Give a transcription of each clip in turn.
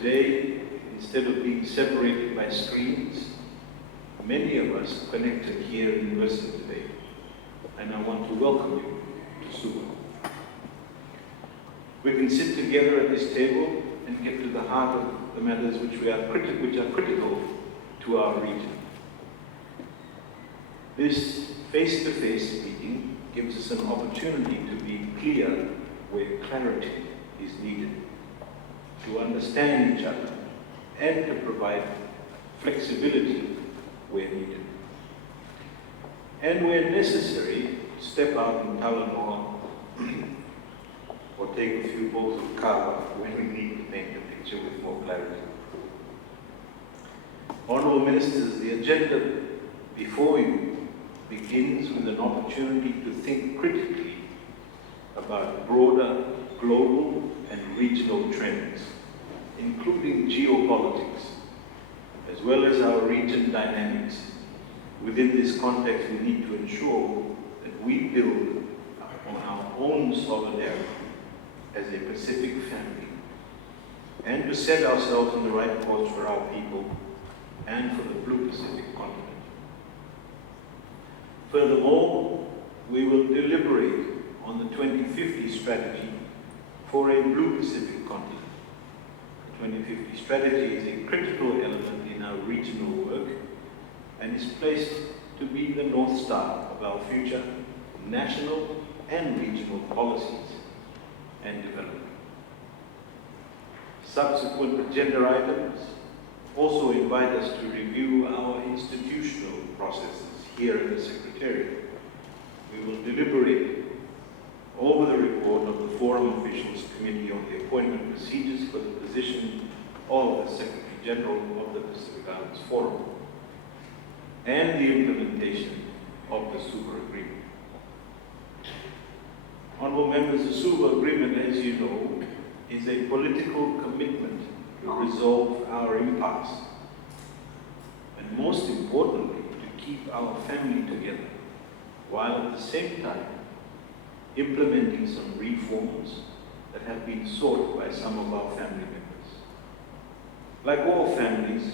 Today, instead of being separated by screens, many of us are connected here in person today, and I want to welcome you to Suba. We can sit together at this table and get to the heart of the matters which are critical to our region. This face-to-face meeting gives us an opportunity to be clear where clarity is needed, to understand each other, and to provide flexibility where needed. And where necessary, step out in Talanoa or take a few bowls of kava when we need to paint the picture with more clarity. Honourable Ministers, the agenda before you begins with an opportunity to think critically about broader global and regional trends, including geopolitics, as well as our region dynamics. Within this context, we need to ensure that we build on our own solidarity as a Pacific family, and to set ourselves on the right course for our people and for the Blue Pacific continent. Furthermore, we will deliberate on the 2050 strategy for a Blue Pacific continent. The 2050 strategy is a critical element in our regional work and is placed to be the North Star of our future national and regional policies and development. Subsequent agenda items also invite us to review our institutional processes here at the Secretariat. We will deliberate over the report of the Forum Officials Committee on the appointment procedures for the position of the Secretary General of the Pacific Islands Forum and the implementation of the Suba Agreement. Honourable members, the Suba Agreement, as you know, is a political commitment to resolve our impasse, and most importantly, to keep our family together, while at the same time implementing some reforms that have been sought by some of our family members. Like all families,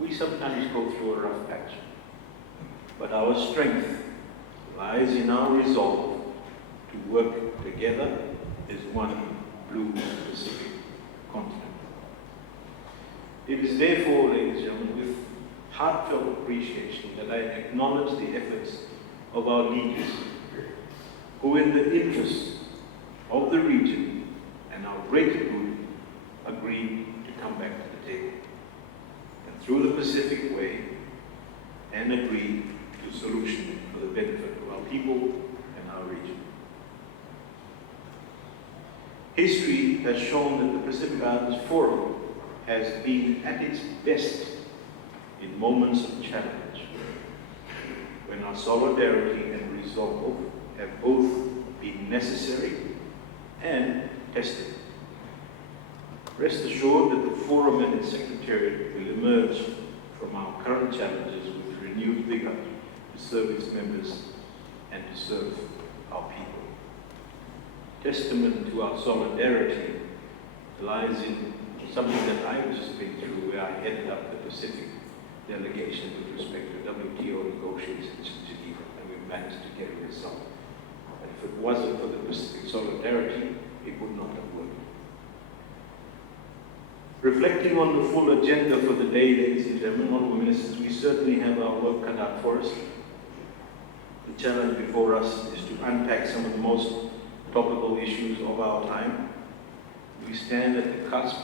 we sometimes go through a rough patch, but our strength lies in our resolve to work together as one Blue Pacific continent. It is therefore, ladies and gentlemen, with heartfelt appreciation that I acknowledge the efforts of our leaders who, in the interests of the region and our greater good, agreed to come back to the table and through the Pacific Way and agreed to solution for the benefit of our people and our region. History has shown that the Pacific Islands Forum has been at its best in moments of challenge, when our solidarity and resolve have both been necessary and tested. Rest assured that the Forum and its Secretariat will emerge from our current challenges with renewed vigor to serve its members and to serve our people. Testament to our solidarity lies in something that I've just been through, where I headed up the Pacific delegation with respect to WTO negotiations in Geneva, and we managed to get a result. And if it wasn't for the Pacific solidarity, it would not have worked. Reflecting on the full agenda for the day, ladies and gentlemen, honourable ministers, we certainly have our work cut out for us. The challenge before us is to unpack some of the most topical issues of our time. We stand at the cusp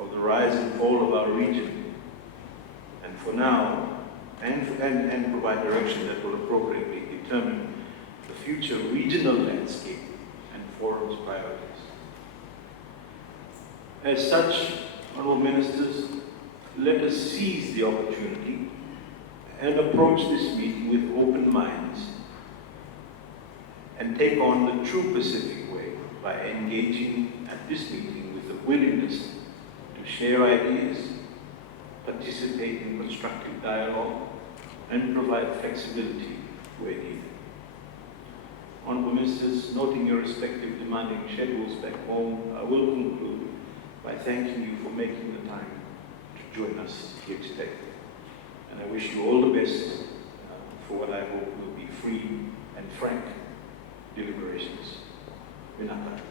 of the rise and fall of our region, and for now, and provide direction that will appropriately determine the future regional landscape and forum's priorities. As such, honourable ministers, let us seize the opportunity and approach this meeting with open minds and take on the true Pacific way by engaging at this meeting with the willingness to share ideas, participate in constructive dialogue, and provide flexibility where needed. Honourable Ministers, noting your respective demanding schedules back home, I will conclude by thanking you for making the time to join us here today. And I wish you all the best for what I hope will be free and frank deliberations. Vinaka.